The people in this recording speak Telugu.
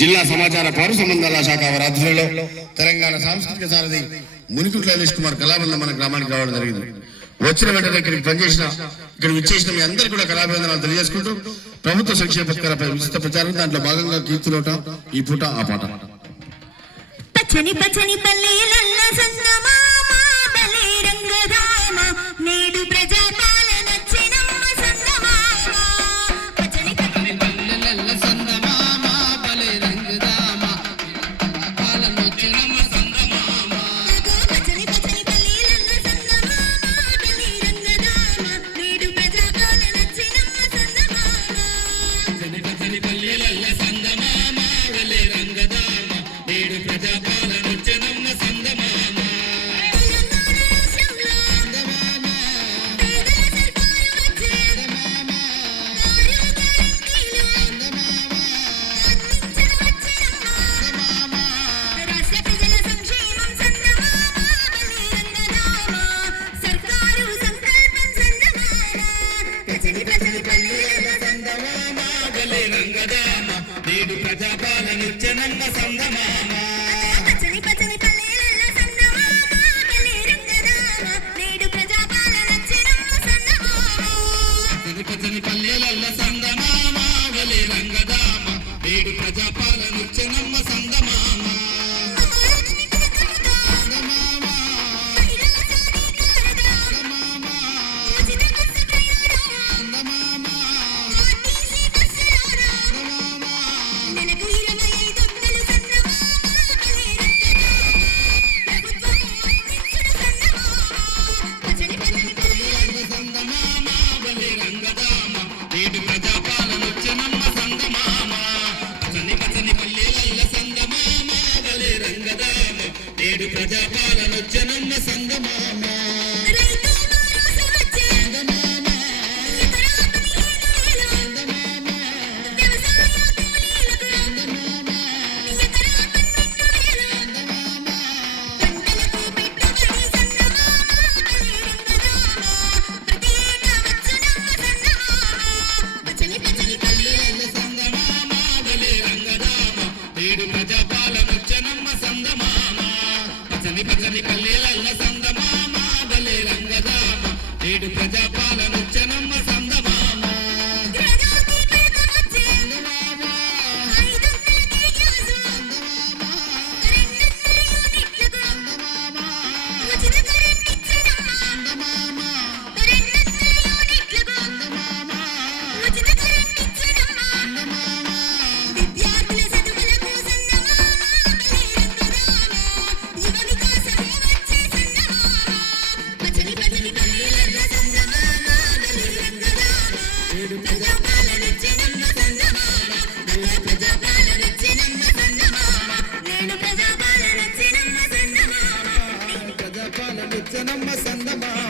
జిల్లా సమాచార పౌర సంబంధాల శాఖ వారి ఆధ్వర్యంలో తెలంగాణ సాంస్కృతిక సారథి మునికుట్ల యలేష్ కుమార్ కళాబృందం మన గ్రామానికి రావడం జరిగింది. వచ్చిన వెంటనే ఇక్కడికి విచ్చేసిన మీ అందరికీ కూడా కళాభివందనాలు తెలియజేసుకుంటూ ప్రభుత్వ సంక్షేమ పథకాలపై విస్తృత ప్రచారం, దాంట్లో భాగంగా కీర్తులోట ఈ పూట ఆ పాట. పచ్చని పచ్చని పల్లెలల్ల సంగమామ బలే రంగధామ నేడు ప్రజా పాలన చిన్నమ్మ సంగమామ. పచ్చని పచ్చని పల్లెలల్ల సంగమామ బలే రంగధామ పాలన చిన్నమ్మ సంగమామ. పచ్చని పచ్చని పల్లెలల్ల సంగమామ బలే రంగధామ నేడు ప్రజా పాలన చిన్నమ్మ సంగమామ. పచ్చని పచ్చని పల్లెలల్ల సంగమామ బలే రంగధామ నేడు ప్రజా పచ్చని పచ్చని పల్లెలల్ల సంగమామ బలే రంగధామ నేడు ప్రజా పాలన చిన్నమ్మ సంగమామ. పచ్చని పచ్చని పల్లెలల్ల సంగమామ బలే రంగధామ నేడు ప్రజా పాలన చిన్నమ్మ సంగమామ. నేడు ప్రజా పాలన జనమ్మ సంగమామ. పచ్చని పల్లెలల్ల సంగమామ బలే రంగధామ నేడు ప్రజా పాలన జనమ్మ సంగమామ. ప్రజా పాలన చిన్నమ్మ సంగమామ.